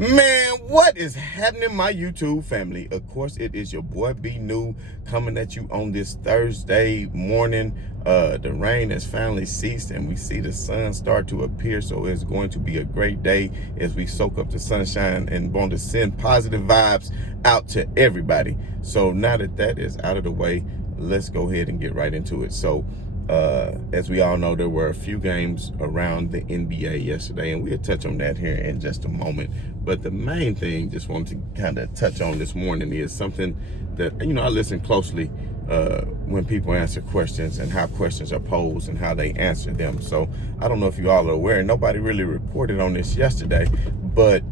Man, what is happening, my YouTube family? Of course, it is your boy B New coming at you on this Thursday morning. The rain has finally ceased and we see the sun start to appear, so it's going to be a great day as we soak up the sunshine and want to send positive vibes out to everybody. So now that that is out of the way, let's go ahead and get right into it. So as we all know, there were a few games around the NBA yesterday, and we'll touch on that here in just a moment. But the main thing just wanted to kind of touch on this morning is something that, I listen closely when people answer questions and how questions are posed and how they answer them. So I don't know if you all are aware, nobody really reported on this yesterday, but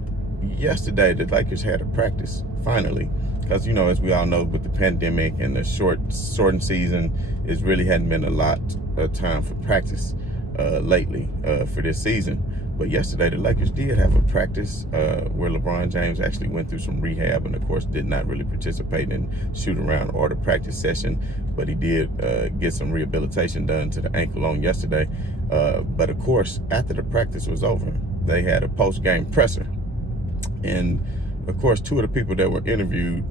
yesterday the Lakers had a practice finally. Because, as we all know, with the pandemic and the shortened season, it really hadn't been a lot of time for practice lately for this season. But yesterday, the Lakers did have a practice where LeBron James actually went through some rehab and, of course, did not really participate in shoot-around or the practice session. But he did get some rehabilitation done to the ankle on yesterday. But, of course, after the practice was over, they had a post-game presser. And of course, two of the people that were interviewed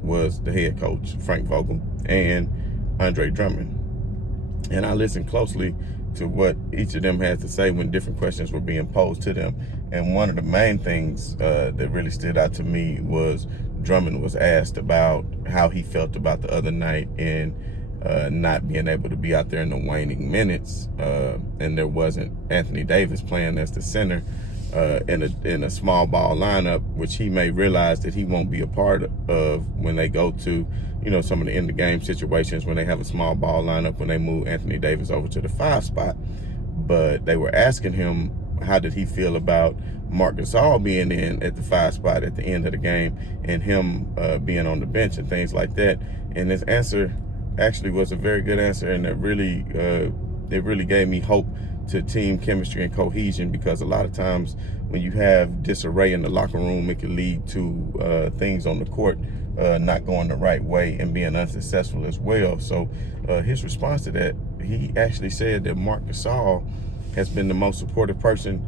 was the head coach, Frank Vogel, and Drummond. And I listened closely to what each of them had to say when different questions were being posed to them. And one of the main things that really stood out to me was Drummond was asked about how he felt about the other night and not being able to be out there in the waning minutes. And there wasn't Anthony Davis playing as the center. In a small ball lineup, which he may realize that he won't be a part of when they go to, some of the end of game situations when they have a small ball lineup, when they move Anthony Davis over to the 5 spot. But they were asking him, how did he feel about Marc Gasol being in at the 5 spot at the end of the game and him being on the bench and things like that. And his answer actually was a very good answer, and it really gave me hope to team chemistry and cohesion, because a lot of times when you have disarray in the locker room, it can lead to things on the court not going the right way and being unsuccessful as well. So his response to that, he actually said that Marc Gasol has been the most supportive person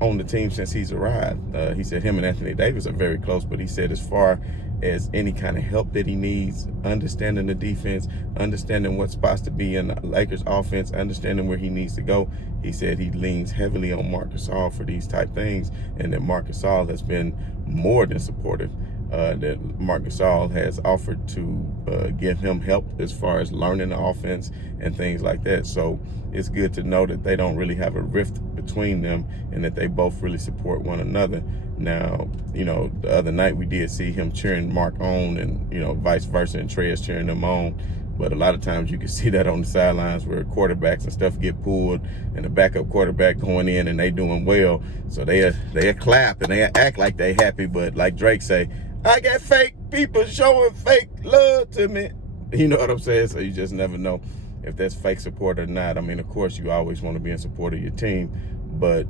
on the team since he's arrived. He said him and Anthony Davis are very close, but he said as far as any kind of help that he needs, understanding the defense, understanding what spots to be in the Lakers offense, understanding where he needs to go, he said he leans heavily on Marc Gasol for these type things, and that Marc Gasol has been more than supportive. That Marc Gasol has offered to give him help as far as learning the offense and things like that. So it's good to know that they don't really have a rift between them and that they both really support one another. Now, the other night we did see him cheering Marc on and, vice versa, and Trez cheering them on. But a lot of times you can see that on the sidelines where quarterbacks and stuff get pulled and the backup quarterback going in and they doing well. So they'll clap and they act like they happy. But like Drake say, I got fake people showing fake love to me. You know what I'm saying? So you just never know if that's fake support or not. I mean, of course, you always want to be in support of your team, but,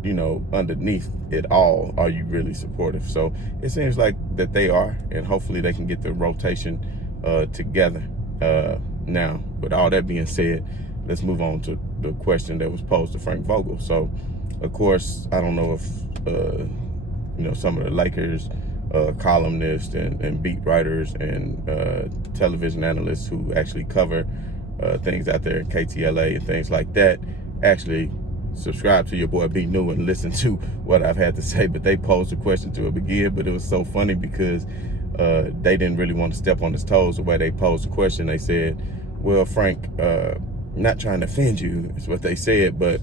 underneath it all, are you really supportive? So it seems like that they are, and hopefully they can get the rotation together. Now, with all that being said, let's move on to the question that was posed to Frank Vogel. So, of course, I don't know if, some of the Lakers columnists and beat writers and television analysts who actually cover things out there in KTLA and things like that actually subscribe to your boy B New and listen to what I've had to say. But they posed a question to him again, but it was so funny because they didn't really want to step on his toes the way they posed the question. They said, well, Frank, not trying to offend you is what they said, but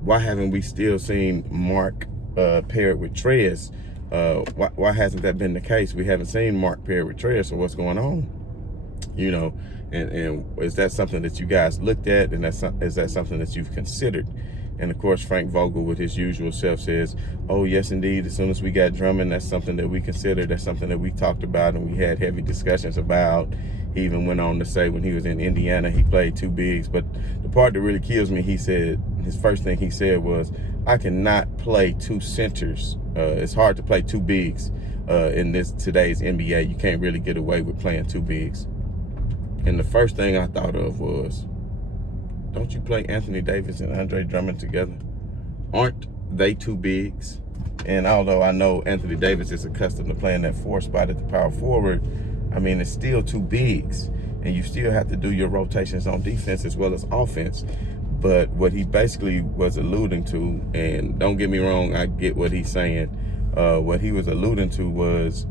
why haven't we still seen Marc paired with Trez? Why hasn't that been the case? We haven't seen Marc paired with Trez, so what's going on? And is that something that you guys looked at, and is that something that you've considered? And of course, Frank Vogel, with his usual self, says, oh, yes, indeed. As soon as we got Drummond, that's something that we considered. That's something that we talked about and we had heavy discussions about. He even went on to say when he was in Indiana, he played 2 bigs. But the part that really kills me, he said, his first thing he said was, I cannot play 2 centers. It's hard to play 2 bigs in today's NBA. You can't really get away with playing 2 bigs. And the first thing I thought of was, don't you play Anthony Davis and Drummond together? Aren't they 2 bigs? And although I know Anthony Davis is accustomed to playing that 4 spot at the power forward, I mean, it's still 2 bigs. And you still have to do your rotations on defense as well as offense. But what he basically was alluding to, and don't get me wrong, I get what he's saying. What he was alluding to was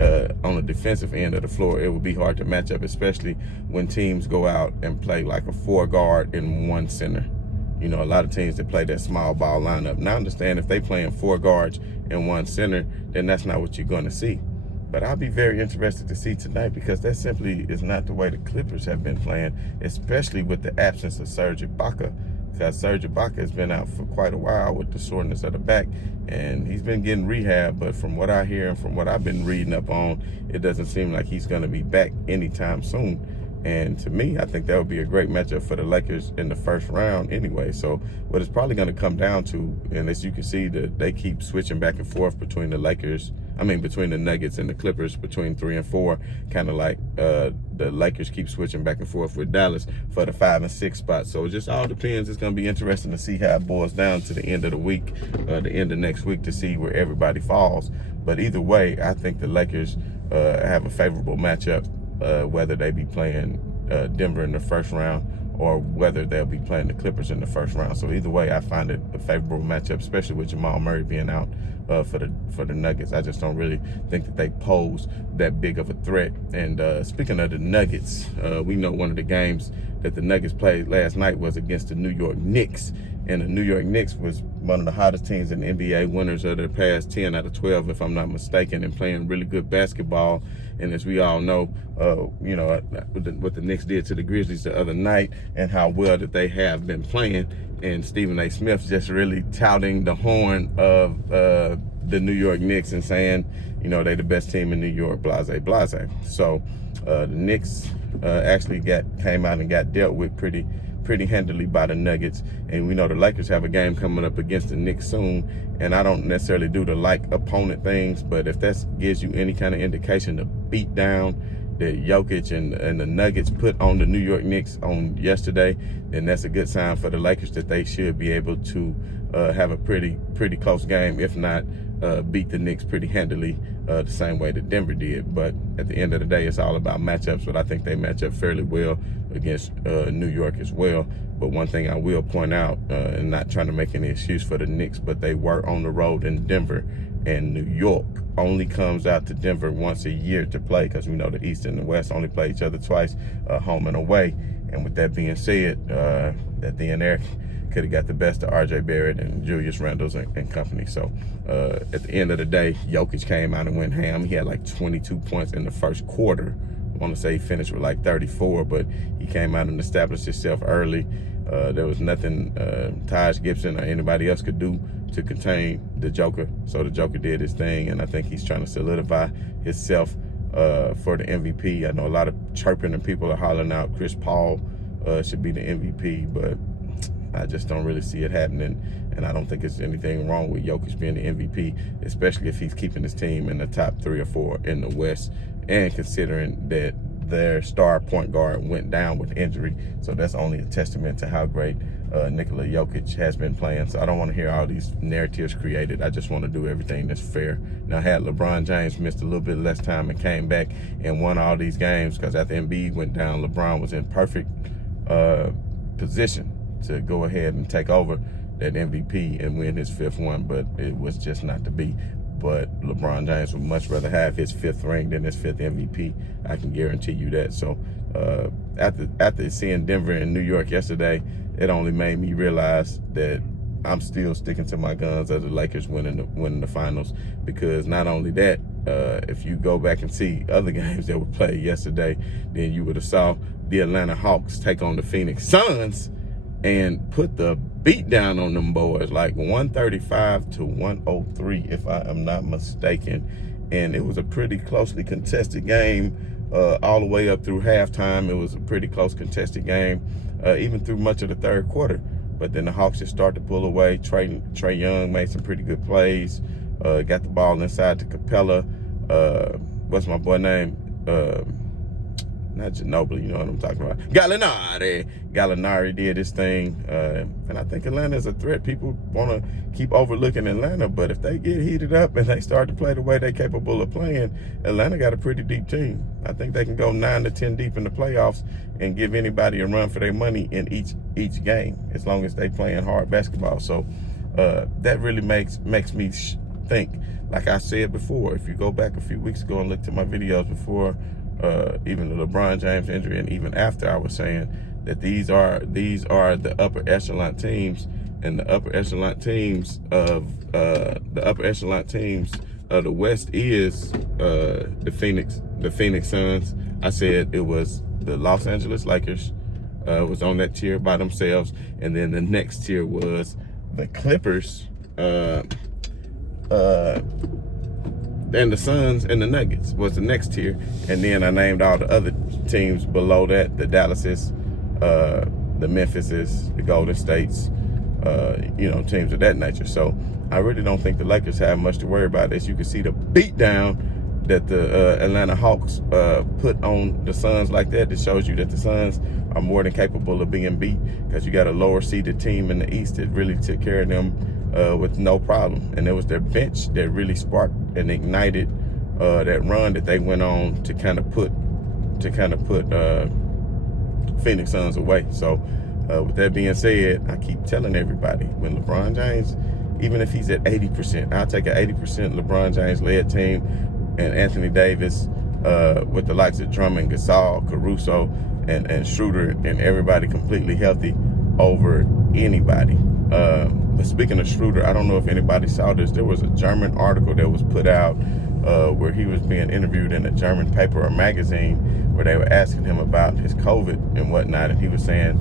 on the defensive end of the floor, it would be hard to match up, especially when teams go out and play like a 4 guard and 1 center. You know, a lot of teams that play that small ball lineup. Now, I understand if they playing 4 guards and 1 center, then that's not what you're going to see. But I'll be very interested to see tonight, because that simply is not the way the Clippers have been playing, especially with the absence of Serge Ibaka. Because Serge Ibaka has been out for quite a while with the soreness of the back, and he's been getting rehab. But from what I hear and from what I've been reading up on, it doesn't seem like he's going to be back anytime soon. And to me, I think that would be a great matchup for the Lakers in the first round anyway. So what it's probably going to come down to, and as you can see, that they keep switching back and forth between the between the Nuggets and the Clippers, between 3 and 4, kind of like the Lakers keep switching back and forth with Dallas for the 5 and 6 spots. So it just all depends. It's going to be interesting to see how it boils down to the end of the week, the end of next week, to see where everybody falls. But either way, I think the Lakers have a favorable matchup, whether they be playing Denver in the first round or whether they'll be playing the Clippers in the first round. So either way, I find it a favorable matchup, especially with Jamal Murray being out for the Nuggets. I just don't really think that they pose that big of a threat. And speaking of the Nuggets, we know one of the games that the Nuggets played last night was against the New York Knicks. And the New York Knicks was one of the hottest teams in the NBA, winners of the past 10 out of 12, if I'm not mistaken, and playing really good basketball. And as we all know, what the Knicks did to the Grizzlies the other night and how well that they have been playing. And Stephen A. Smith just really touting the horn of the New York Knicks and saying, they're the best team in New York, blase, blase. So the Knicks actually came out and got dealt with pretty handily by the Nuggets. And we know the Lakers have a game coming up against the Knicks soon. And I don't necessarily do the like opponent things, but if that gives you any kind of indication, the beat down that Jokic and the Nuggets put on the New York Knicks on yesterday, then that's a good sign for the Lakers that they should be able to have a pretty close game, if not beat the Knicks pretty handily, the same way that Denver did. But at the end of the day, it's all about matchups, but I think they match up fairly well against New York as well. But one thing I will point out, and not trying to make any excuse for the Knicks, but they were on the road in Denver, and New York only comes out to Denver once a year to play, because we know the East and the West only play each other twice, home and away. And with that being said, that then there could have got the best of RJ Barrett and Julius Randle and company. So at the end of the day, Jokic came out and went ham. He had like 22 points in the first quarter. I want to say he finished with like 34, but he came out and established himself early. There was nothing Taj Gibson or anybody else could do to contain the Joker. So the Joker did his thing, and I think he's trying to solidify himself for the MVP. I know a lot of chirping and people are hollering out Chris Paul should be the MVP, but I just don't really see it happening, and I don't think there's anything wrong with Jokic being the MVP, especially if he's keeping his team in the top 3 or 4 in the West, and considering that their star point guard went down with injury. So that's only a testament to how great Nikola Jokic has been playing. So I don't want to hear all these narratives created. I just want to do everything that's fair. Now, had LeBron James missed a little bit less time and came back and won all these games, because after Embiid went down, LeBron was in perfect position to go ahead and take over that MVP and win his 5th one, but it was just not to be. But LeBron James would much rather have his 5th ring than his 5th MVP. I can guarantee you that. So after seeing Denver and New York yesterday, it only made me realize that I'm still sticking to my guns of the Lakers winning the finals, because not only that, if you go back and see other games that were played yesterday, then you would have saw the Atlanta Hawks take on the Phoenix Suns and put the beat down on them boys, like 135 to 103, if I am not mistaken. And it was a pretty closely contested game all the way up through halftime. It was a pretty close contested game, even through much of the 3rd quarter. But then the Hawks just started to pull away. Trae Young made some pretty good plays, got the ball inside to Capella. What's my boy name? not Ginobili, you know what I'm talking about. Gallinari did his thing. And I think Atlanta is a threat. People want to keep overlooking Atlanta, but if they get heated up and they start to play the way they're capable of playing, Atlanta got a pretty deep team. I think they can go 9 to 10 deep in the playoffs and give anybody a run for their money in each game, as long as they playing hard basketball. So that really makes me think. Like I said before, if you go back a few weeks ago and look to my videos before even the LeBron James injury, and even after, I was saying that these are the upper echelon teams, and the upper echelon teams of the West is the Phoenix Suns. I said it was the Los Angeles Lakers was on that tier by themselves, and then the next tier was the Clippers, and the Suns and the Nuggets was the next tier. And then I named all the other teams below that, the Dallases, the Memphises, the Golden States, teams of that nature. So I really don't think the Lakers have much to worry about. As you can see, the beatdown that the Atlanta Hawks put on the Suns like that, it shows you that the Suns are more than capable of being beat, because you got a lower seeded team in the East that really took care of them with no problem. And it was their bench that really sparked and ignited that run that they went on to kind of put Phoenix Suns away. So with that being said, I keep telling everybody, when LeBron James, even if he's at 80%, I'll take an 80% LeBron James led team and Anthony Davis with the likes of Drummond, Gasol, Caruso, and Schroeder, and everybody completely healthy over anybody. But speaking of Schroeder, I don't know if anybody saw this. There was a German article that was put out where he was being interviewed in a German paper or magazine, where they were asking him about his COVID and whatnot, and he was saying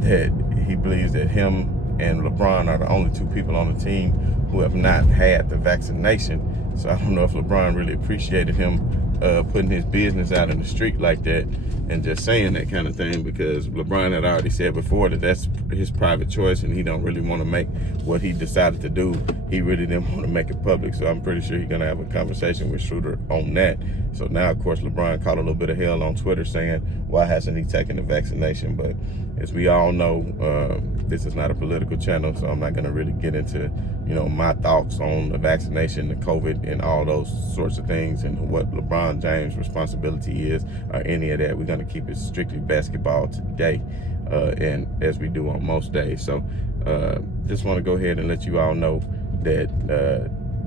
that he believes that him and LeBron are the only two people on the team who have not had the vaccination. So I don't know if LeBron really appreciated him putting his business out in the street like that and just saying that kind of thing, because LeBron had already said before that that's his private choice and he don't really want to make what he decided to do. He really didn't want to make it public. So I'm pretty sure he's going to have a conversation with Schroeder on that. So now, of course, LeBron caught a little bit of hell on Twitter saying, why hasn't he taken the vaccination? But as we all know, this is not a political channel, so I'm not going to really get into, my thoughts on the vaccination, the COVID, and all those sorts of things, and what LeBron James' responsibility is, or any of that. We're going to keep it strictly basketball today, and as we do on most days. So just want to go ahead and let you all know that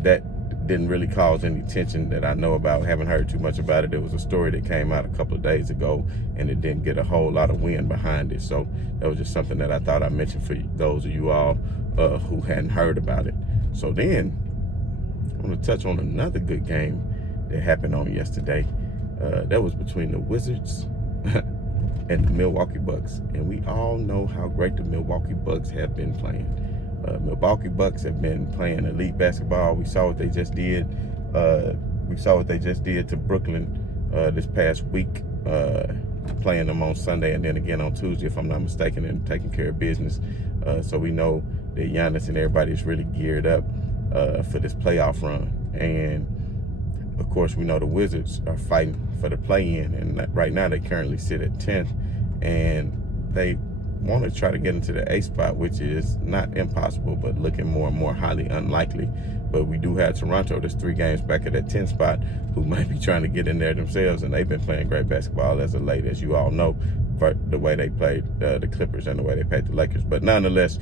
that didn't really cause any tension that I know about. Haven't heard too much about it. There was a story that came out a couple of days ago, and it didn't get a whole lot of wind behind it. So that was just something that I thought I mentioned for those of you all who hadn't heard about it. So then I want to touch on another good game that happened on yesterday. That was between the Wizards and the Milwaukee Bucks. And we all know how great the Milwaukee Bucks have been playing. Milwaukee Bucks have been playing elite basketball. We saw what they just did. To Brooklyn this past week, playing them on Sunday and then again on Tuesday, if I'm not mistaken, and taking care of business. So we know that Giannis and everybody is really geared up for this playoff run. And of course, we know the Wizards are fighting for the play-in, and right now they currently sit at 10th, and they want to try to get into the 8th spot, which is not impossible, but looking more and more highly unlikely. But we do have Toronto that's 3 games back at that 10th spot, who might be trying to get in there themselves, and they've been playing great basketball as of late, as you all know, for the way they played the Clippers and the way they played the Lakers. But nonetheless,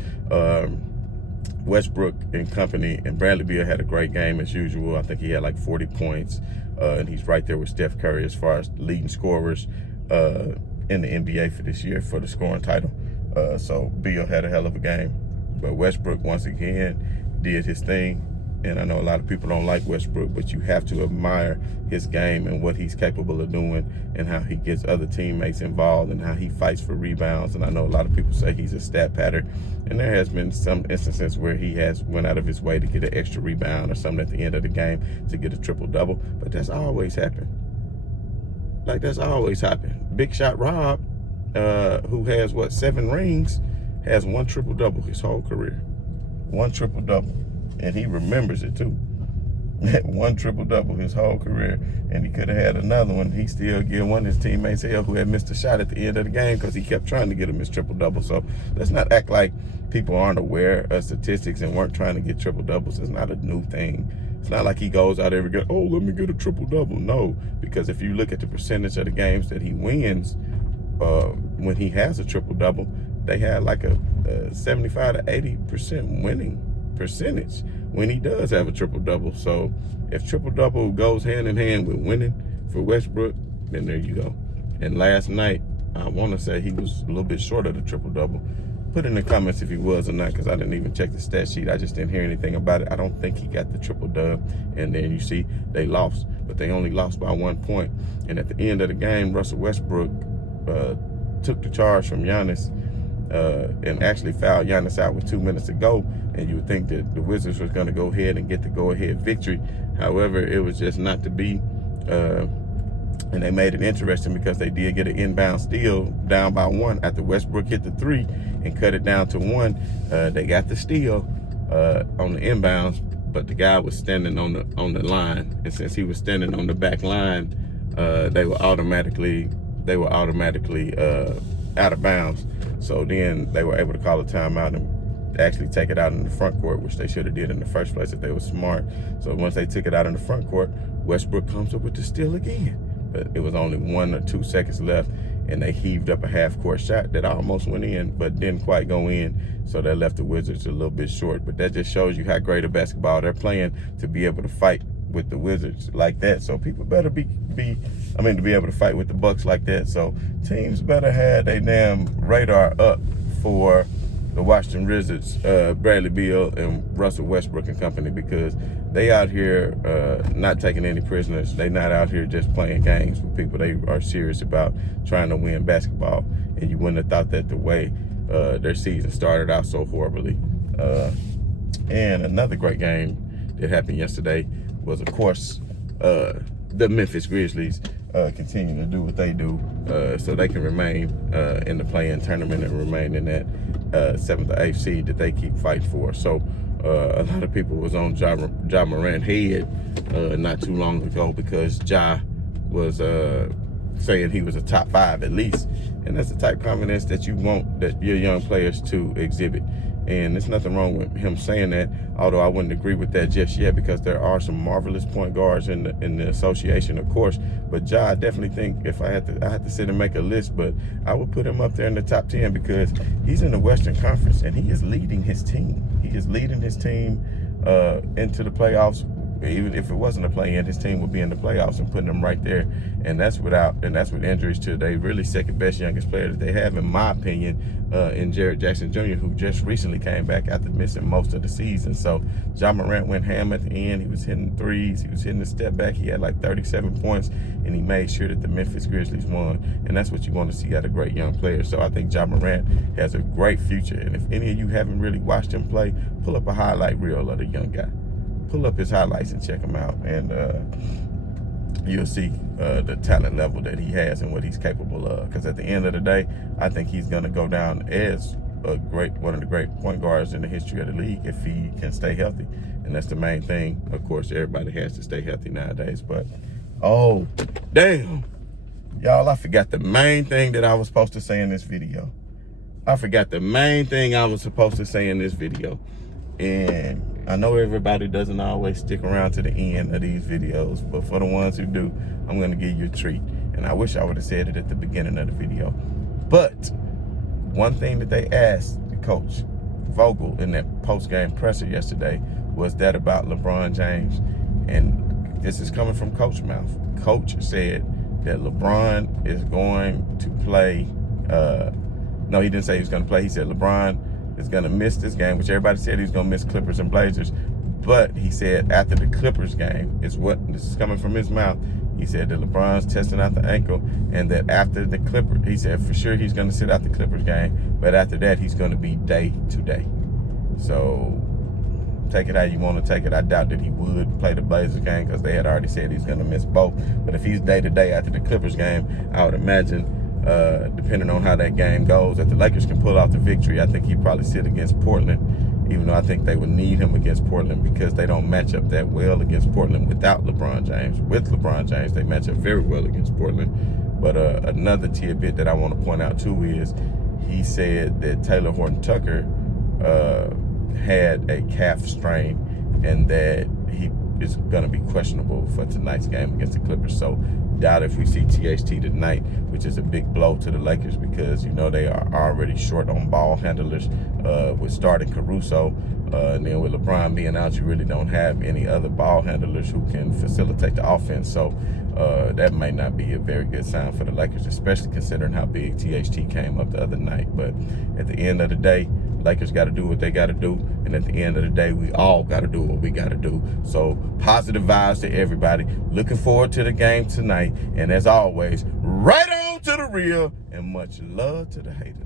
Westbrook and company and Bradley Beal had a great game as usual. I think he had like 40 points, and he's right there with Steph Curry as far as leading scorers in the NBA for this year for the scoring title. So Beal had a hell of a game, but Westbrook once again did his thing. And I know a lot of people don't like Westbrook, but you have to admire his game and what he's capable of doing, and how he gets other teammates involved, and how he fights for rebounds. And I know a lot of people say he's a stat pattern, and there has been some instances where he has went out of his way to get an extra rebound or something at the end of the game to get a triple-double. But that's always happened. Like, that's always happened. Big Shot Rob, who has, 7 rings, has 1 triple-double his whole career. 1 triple-double. And he remembers it too. one triple-double his whole career, and he could have had another one. He still gave one of his teammates hell who had missed a shot at the end of the game because he kept trying to get him his triple-double. So let's not act like people aren't aware of statistics and weren't trying to get triple-doubles. It's not a new thing. It's not like he goes out every game, oh, let me get a triple-double. No, because if you look at the percentage of the games that he wins when he has a triple-double, they had like a 75 to 80% winning percentage when he does have a triple-double. So if triple-double goes hand in hand with winning for Westbrook, then there you go. And last night, I want to say he was a little bit short of the triple-double. Put in the comments if he was or not, because I didn't even check the stat sheet. I just didn't hear anything about it. I don't think he got the triple-dub. And then you see they lost, but they only lost by 1 point. And at the end of the game, Russell Westbrook took the charge from Giannis and actually fouled Giannis out with 2 minutes to go. And you would think that the Wizards was going to go ahead and get the go-ahead victory. However, it was just not to be. And they made it interesting because they did get an inbound steal down by 1 after Westbrook hit the 3 and cut it down to 1. They got the steal on the inbounds, but the guy was standing on the line. And since he was standing on the back line, they were automatically out of bounds. So then they were able to call a timeout and actually take it out in the front court, which they should have did in the first place if they were smart. So once they took it out in the front court, Westbrook comes up with the steal again. But it was only 1 or 2 seconds left, and they heaved up a half-court shot that almost went in, but didn't quite go in. So that left the Wizards a little bit short. But that just shows you how great a basketball they're playing to be able to fight with the Wizards like that. So people better to be able to fight with the Bucks like that. So teams better have their damn radar up for the Washington Wizards, Bradley Beal and Russell Westbrook and company, because they out here not taking any prisoners. They not out here just playing games with people. They are serious about trying to win basketball. And you wouldn't have thought that the way their season started out so horribly. And another great game that happened yesterday was, of course, the Memphis Grizzlies continue to do what they do so they can remain in the play-in tournament and remain in that 7th or 8th seed that they keep fighting for. So a lot of people was on Ja Morant head not too long ago because Ja was saying he was a top 5 at least. And that's the type of confidence that you want that your young players to exhibit. And there's nothing wrong with him saying that, although I wouldn't agree with that just yet, because there are some marvelous point guards in the association, of course. But Ja, I definitely think if I had to sit and make a list, but I would put him up there in the top 10 because he's in the Western Conference and he is leading his team. He is leading his team into the playoffs. Even if it wasn't a play-in, his team would be in the playoffs and putting them right there. And that's with injuries to they really second best youngest player that they have, in my opinion, in Jared Jackson Jr., who just recently came back after missing most of the season. So Ja Morant went ham at the end. He was hitting threes. He was hitting the step back. He had like 37 points, and he made sure that the Memphis Grizzlies won. And that's what you want to see out of great young players. So I think Ja Morant has a great future. And if any of you haven't really watched him play, pull up a highlight reel of the young guy. Pull up his highlights and check him out, and you'll see the talent level that he has and what he's capable of. Because at the end of the day, I think he's going to go down as one of the great point guards in the history of the league if he can stay healthy. And that's the main thing. Of course, everybody has to stay healthy nowadays. But, oh, damn. Y'all, I forgot the main thing that I was supposed to say in this video. And I know everybody doesn't always stick around to the end of these videos, but for the ones who do, I'm going to give you a treat. And I wish I would have said it at the beginning of the video. But one thing that they asked the coach, Vogel, in that post-game presser yesterday was that about LeBron James. And this is coming from Coach's mouth. Coach said that LeBron is going to play. No, he didn't say he was going to play. He said LeBron is going to miss this game, which everybody said he was going to miss Clippers and Blazers. But he said after the Clippers game, this is coming from his mouth, he said that LeBron's testing out the ankle, and that after the Clippers, he said for sure he's going to sit out the Clippers game, but after that he's going to be day to day. So take it how you want to take it. I doubt that he would play the Blazers game because they had already said he's going to miss both. But if he's day to day after the Clippers game, I would imagine, depending on how that game goes, if the Lakers can pull off the victory, I think he'd probably sit against Portland even though I think they would need him against Portland because they don't match up that well against Portland without LeBron James. With LeBron James, they match up very well against Portland. But another tidbit that I want to point out too is he said that Taylor Horton-Tucker had a calf strain and that he is going to be questionable for tonight's game against the Clippers. So doubt if we see THT tonight, which is a big blow to the Lakers because, you know, they are already short on ball handlers with starting Caruso. And then with LeBron being out, you really don't have any other ball handlers who can facilitate the offense. So that might not be a very good sign for the Lakers, especially considering how big THT came up the other night. But at the end of the day, Lakers got to do what they got to do. And at the end of the day, we all got to do what we got to do. So positive vibes to everybody. Looking forward to the game tonight. And as always, right on to the real and much love to the haters.